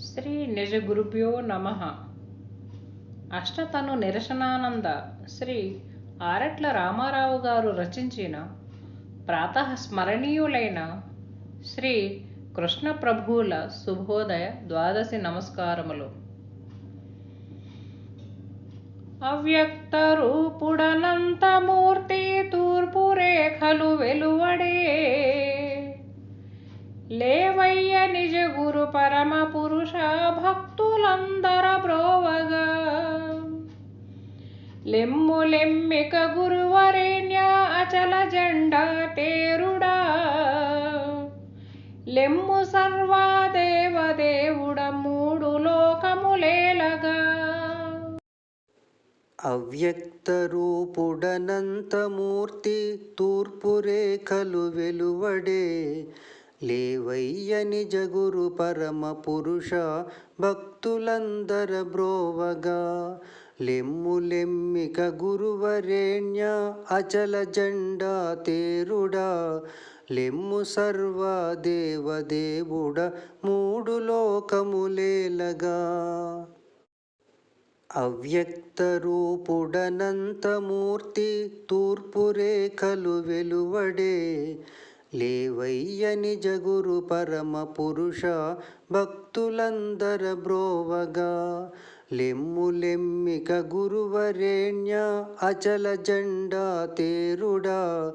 శ్రీ నిజ గురుభ్యో నమ. అష్టతను నిరసనానంద శ్రీ ఆరట్ల రామారావు గారు రచించిన ప్రాతః స్మరణీయులైన శ్రీ కృష్ణ ప్రభువుల శుభోదయ ద్వాదశి నమస్కారములు. అవ్యక్త రూపుడనంతమూర్తి తూర్పు రేఖలు వెలువడే లేవయ్య నిజ గురు పరమ పురుష భక్తులందర బ్రోవగా. లెమ్ము లెమ్మిక గురువరేణ్య అచల జెండా తేరుడా. లెమ్ము సర్వాదేవదేవుడ మూడు లోకములేలగా. అవ్యక్తరూపుడనంతమూర్తి తూర్పు రేఖలు వెలువడే లేవయ్య నిజ గురు పరమ పురుష భక్తులందర బ్రోవగా. లెమ్ములెమ్మిక గురువరేణ్య అచల జెండా తేరుడా. లెమ్ము సర్వ దేవదేవుడ మూడు లోకములేలగా అవ్యక్తరూపుడనంతమూర్తి తూర్పు రేఖలు వెలువడే. లేవయ్య నిజ గురు పరమ పురుష భక్తులందర బ్రోవగా. లెమ్ము లెమ్మిక గురువరేణ్య అచల జెండా తేరుడా.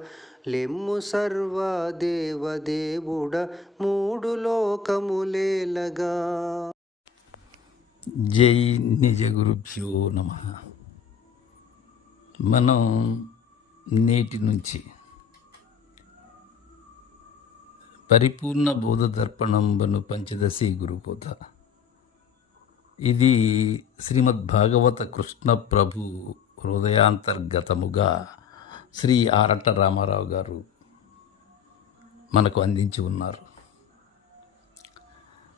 లెమ్ము సర్వ దేవదేవుడ మూడు లోకములేలగా జై నిజ గురుభ్యో నమ. మనం నేటి నుంచి పరిపూర్ణ బోధ దర్పణంబను పంచదశి గురుపోత ఇది శ్రీమద్ భాగవత కృష్ణ ప్రభు హృదయాంతర్గతముగా శ్రీ ఆరట రామారావు గారు మనకు అందించి ఉన్నారు.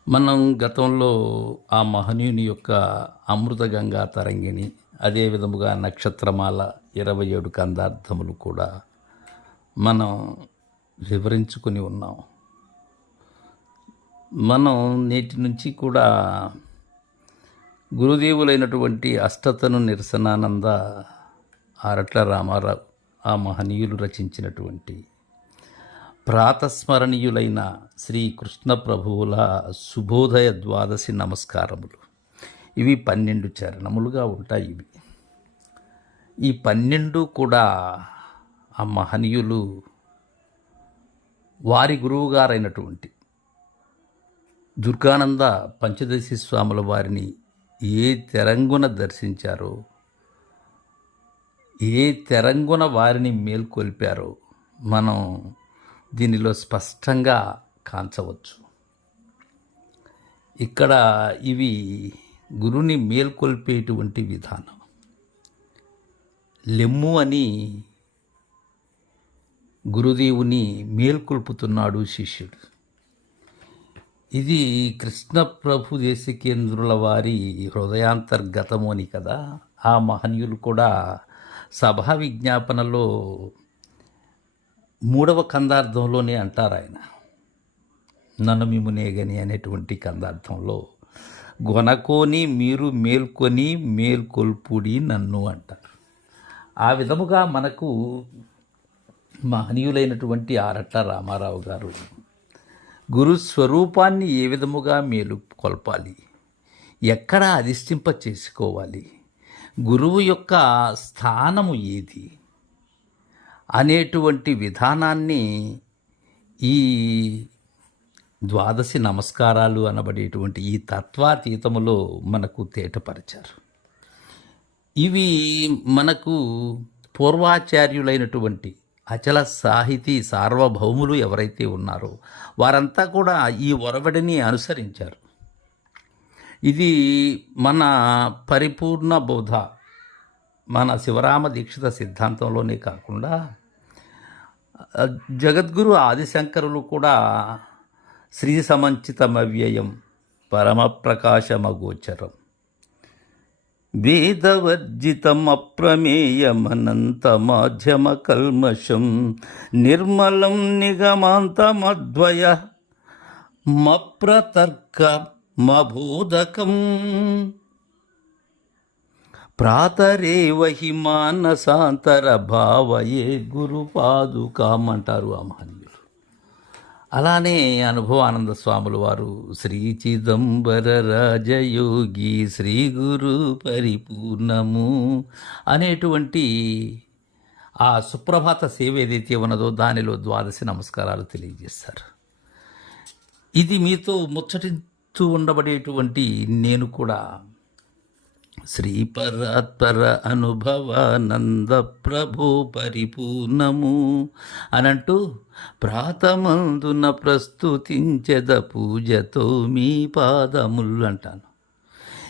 మనం గతంలో ఆ మహనీయుని యొక్క అమృత గంగా తరంగిణి అదే విధముగా నక్షత్రమాల ఇరవై ఏడు కందార్థములు కూడా మనం వివరించుకుని ఉన్నాం. మనం నేటి నుంచి కూడా గురుదేవులైనటువంటి అష్టతను నిరసనానంద ఆరట్ల రామారావు ఆ మహనీయులు రచించినటువంటి ప్రాతస్మరణీయులైన శ్రీ కృష్ణ ప్రభువుల శుభోదయ ద్వాదశి నమస్కారములు. ఇవి పన్నెండు చరణములుగా ఉంటాయి ఇవి. ఈ పన్నెండు కూడా ఆ మహనీయులు వారి గురువుగారైనటువంటి దుర్గానంద పంచదశి స్వాముల వారిని ఏ తెరంగున దర్శించారో ఏ తెరంగున వారిని మేల్కొల్పారో మనం దీనిలో స్పష్టంగా కాంచవచ్చు. ఇక్కడ ఇవి గురుని మేల్కొల్పేటువంటి విధానం. లెమ్ము అని గురుదేవుని మేల్కొల్పుతున్నాడు శిష్యుడు. ఇది కృష్ణ ప్రభు దేశికేంద్రుల వారి హృదయాంతర్గతము అని కదా. ఆ మహనీయులు కూడా సభా విజ్ఞాపనలో మూడవ కందార్థంలోనే అంటారు ఆయన. నన్ను మిమునేగని అనేటువంటి కందార్థంలో గొనకోని మీరు మేల్కొని మేల్కొల్పుడి నన్ను అంటారు. ఆ విధముగా మనకు మహనీయులైనటువంటి ఆరట్ల రామారావు గారు గురు స్వరూపాన్ని ఏ విధముగా మేలు కొల్పాలి? ఎక్కడ అధిష్టింప చేసుకోవాలి? గురువు యొక్క స్థానము ఏది? అనేటువంటి విధానాన్ని ఈ ద్వాదశి నమస్కారాలు అనబడేటువంటి ఈ తత్వాతీతములో మనకు తేటపరిచారు. ఇవి మనకు పూర్వాచార్యులైనటువంటి అచల సాహితీ సార్వభౌములు ఎవరైతే ఉన్నారో వారంతా కూడా ఈ ఒరవడిని అనుసరించారు. ఇది మన పరిపూర్ణ బోధ. మన శివరామ దీక్షిత సిద్ధాంతంలోనే కాకుండా జగద్గురు ఆదిశంకరులు కూడా శ్రీ సమంచితమవ్యయం పరమప్రకాశమగోచరం. వేదవర్జితం అప్రమేయమనంత మాధ్యమ కల్మషం నిర్మలం నిగమాంతమద్వయ మప్రతర్క మబోధకం ప్రాతరేవహి మానసాంతర భావయే గురుపాదుకాం అంటారు ఆ మహనీయులు అలానే అనుభవానంద స్వాముల వారు శ్రీ చిదంబర రాజయోగి శ్రీ గురు పరిపూర్ణము అనేటువంటి ఆ సుప్రభాత సేవ ఏదైతే ఉన్నదో దానిలో ద్వాదశి నమస్కారాలు తెలియజేస్తారు. ఇది మీతో ముచ్చటిస్తూ ఉండబడేటువంటి నేను కూడా శ్రీపరాత్పర అనుభవానంద ప్రభు పరిపూర్ణము అనంటూ ప్రాతమందున ప్రస్తుతించద పూజతో మీ పాదములు అంటాను.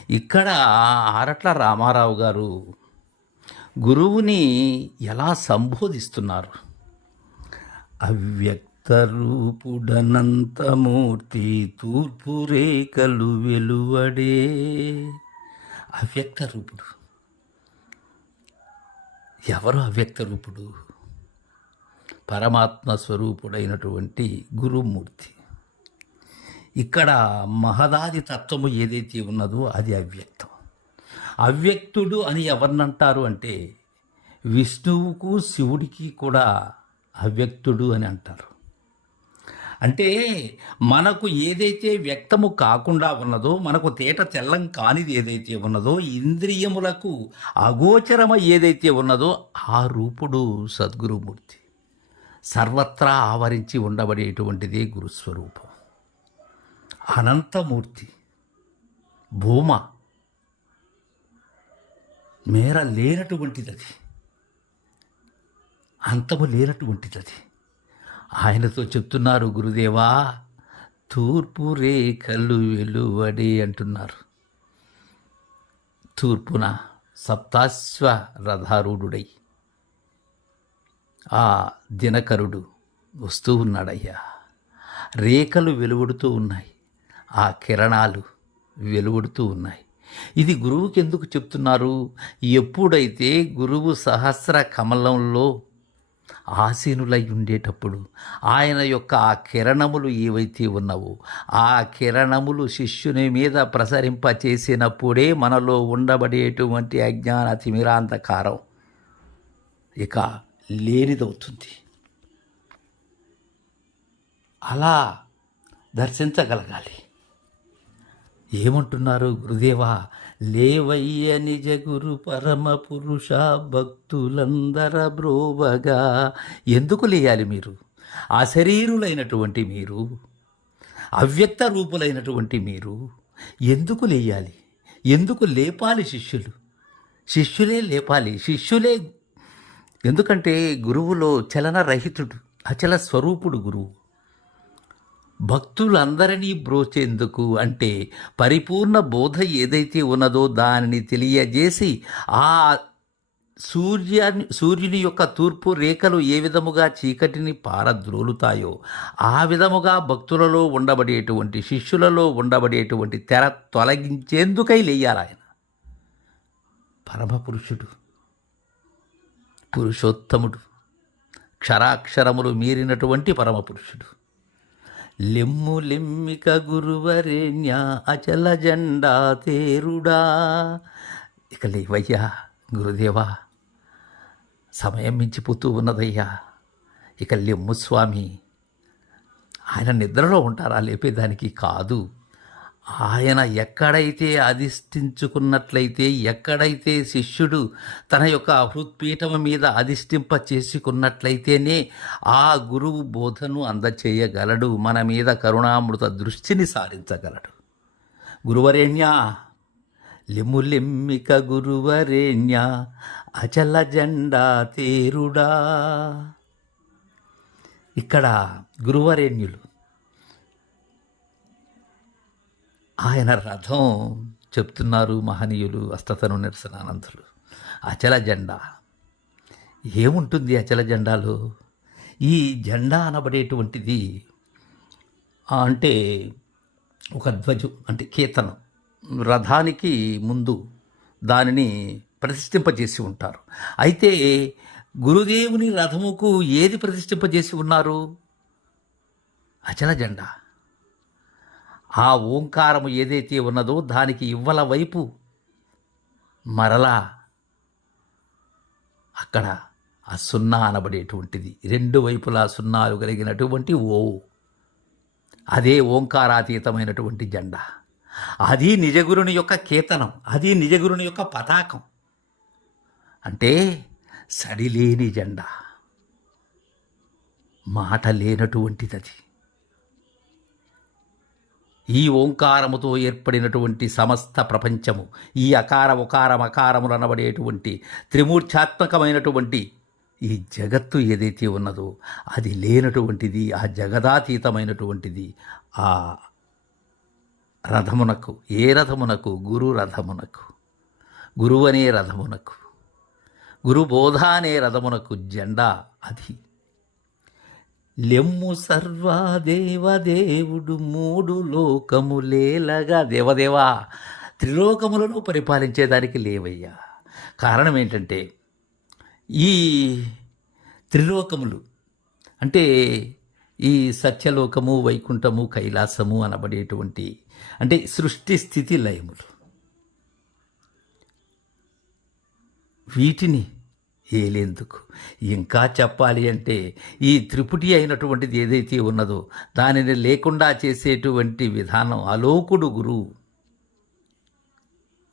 ఇక్కడ ఆరట్ల రామారావు గారు గురువుని ఎలా సంబోధిస్తున్నారు? అవ్యక్త రూపుడనంతమూర్తి తూర్పు రేఖలు వెలువడే అవ్యక్త రూపుడు ఎవరు అవ్యక్త రూపుడు పరమాత్మ స్వరూపుడైనటువంటి గురుమూర్తి. ఇక్కడ మహదాది తత్వము ఏదైతే ఉన్నదో అది అవ్యక్తం. అవ్యక్తుడు అని ఎవరినంటారు అంటే విష్ణువుకు శివుడికి కూడా అవ్యక్తుడు అని అంటారు. అంటే మనకు ఏదైతే వ్యక్తము కాకుండా ఉన్నదో మనకు తేట తెల్లం కానిది ఏదైతే ఉన్నదో ఇంద్రియములకు అగోచరమ ఏదైతే ఉన్నదో ఆ రూపుడు సద్గురుమూర్తి. సర్వత్రా ఆవరించి ఉండబడేటువంటిదే గురుస్వరూపం. అనంతమూర్తి భూమ మేర లేనటువంటిది అది అంతము లేనటువంటిది అది ఆయనతో చెప్తున్నారు గురుదేవా తూర్పు రేఖలు వెలువడి అంటున్నారు. తూర్పున సప్తాశ్వ రథారూఢుడై ఆ దినకరుడు వస్తూ ఉన్నాడయ్యా. రేఖలు వెలువడుతూ ఉన్నాయి. ఆ కిరణాలు వెలువడుతూ ఉన్నాయి. ఇది గురువుకి ఎందుకు చెప్తున్నారు? ఎప్పుడైతే గురువు సహస్ర కమలంలో ఆసీనులై ఉండేటప్పుడు ఆయన యొక్క ఆ కిరణములు ఏవైతే ఉన్నావో ఆ కిరణములు శిష్యుని మీద ప్రసరింప చేసినప్పుడే మనలో ఉండబడేటువంటి అజ్ఞాన తిమిరాంధకారం ఇక లేనిదవుతుంది. అలా దర్శించగలగాలి. ఏమంటున్నారు గురుదేవా? లేవయ్య నిజ గురు పరమ పురుష భక్తులందర బ్రోవగా. ఎందుకు లేయాలి మీరు? అశరీరులైనటువంటి మీరు అవ్యక్త రూపులైనటువంటి మీరు ఎందుకు లేయాలి? ఎందుకు లేపాలి శిష్యులు? శిష్యులే లేపాలి శిష్యులే ఎందుకంటే గురువులో చలనరహితుడు అచల స్వరూపుడు గురువు. భక్తులందరినీ బ్రోచేందుకు అంటే పరిపూర్ణ బోధ ఏదైతే ఉన్నదో దానిని తెలియజేసి ఆ సూర్యాన్ని సూర్యుని యొక్క తూర్పు రేఖలు ఏ విధముగా చీకటిని పారద్రోలుతాయో ఆ విధముగా భక్తులలో ఉండబడేటువంటి శిష్యులలో ఉండబడేటువంటి తెర తొలగించేందుకై లేయాలి పరమపురుషుడు పురుషోత్తముడు క్షరాక్షరములు మీరినటువంటి పరమపురుషుడు. లెమ్ము లెమ్మిక గురువరేణ్య అచల జెండా తేరుడా. ఇక లేవయ్యా గురుదేవా సమయం మించిపోతూ ఉన్నదయ్యా. ఇక లెమ్ము స్వామి ఆయన నిద్రలో ఉంటారా లేపేదానికి? కాదు. ఆయన ఎక్కడైతే అధిష్ఠించుకున్నట్లయితే ఎక్కడైతే శిష్యుడు తన యొక్క హృత్పీఠం మీద అధిష్ఠింప చేసుకున్నట్లయితేనే ఆ గురువు బోధను అందచేయగలడు. మన మీద కరుణామృత దృష్టిని సారించగలడు. గురువరేణ్య లిములిమ్మిక గురువరేణ్య అచల జెండా తేరుడా. ఇక్కడ గురువరేణ్యులు ఆయన రథం చెప్తున్నారు మహనీయులు అస్తతను నిరసనానందులు అచల జెండా. ఏముంటుంది అచల జెండాలో? ఈ జెండా అనబడేటువంటిది అంటే ఒక ధ్వజం అంటే కీర్తనం. రథానికి ముందు దానిని ప్రతిష్ఠింపజేసి ఉంటారు. అయితే గురుదేవుని రథముకు ఏది ప్రతిష్ఠింపజేసి ఉన్నారు? అచల జెండా. ఆ ఓంకారము ఏదైతే ఉన్నదో దానికి ఇవ్వల వైపు మరలా అక్కడ ఆ సున్నా అనబడేటువంటిది. రెండు వైపులా సున్నాలు కలిగినటువంటి ఓ. అదే ఓంకారాతీతమైనటువంటి జెండా. అది నిజగురుని యొక్క కేతనం. అది నిజగురుని యొక్క పతాకం. అంటే సడిలేని జెండా. మాట లేనటువంటిది అది ఈ ఓంకారముతో ఏర్పడినటువంటి సమస్త ప్రపంచము ఈ అకార ఉకార మకారములు అనబడేటువంటి త్రిమూర్ఛాత్మకమైనటువంటి ఈ జగత్తు ఏదైతే ఉన్నదో అది లేనటువంటిది ఆ జగదాతీతమైనటువంటిది ఆ రథమునకు ఏ రథమునకు? గురు రథమునకు. గురువు అనే రథమునకు. గురు బోధ అనే రథమునకు జెండా అది. లెమ్ము సర్వాదేవదేవుడు మూడు లోకములేలగా. దేవదేవా త్రిలోకములను పరిపాలించేదానికి లేవయ్యా. కారణం ఏంటంటే ఈ త్రిలోకములు అంటే ఈ సత్యలోకము వైకుంఠము కైలాసము అనబడేటువంటి అంటే సృష్టి స్థితి లయములు. వీటిని ఏలేందుకు? ఇంకా చెప్పాలి అంటే ఈ త్రిపుటి అయినటువంటిది ఏదైతే ఉన్నదో దానిని లేకుండా చేసేటువంటి విధానం అలోకుడు గురువు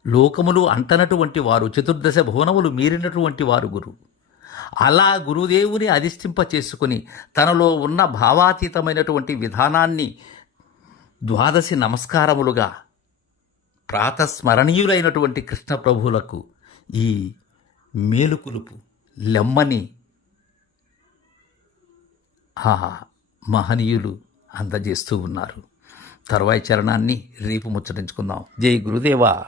లోకములు అంటనటువంటి వారు చతుర్దశ భువనములు మీరినటువంటి వారు గురువు అలా గురుదేవుని అధిష్ఠింప చేసుకుని తనలో ఉన్న భావాతీతమైనటువంటి విధానాన్ని ద్వాదశి నమస్కారములుగా ప్రాతస్మరణీయులైనటువంటి కృష్ణ ప్రభువులకు ఈ మేలుకులుపు లెమ్మని ఆ మహనీయులు అందజేస్తూ ఉన్నారు. తర్వాయి చరణాన్ని రేపు ముచ్చటించుకుందాం. జై గురుదేవా!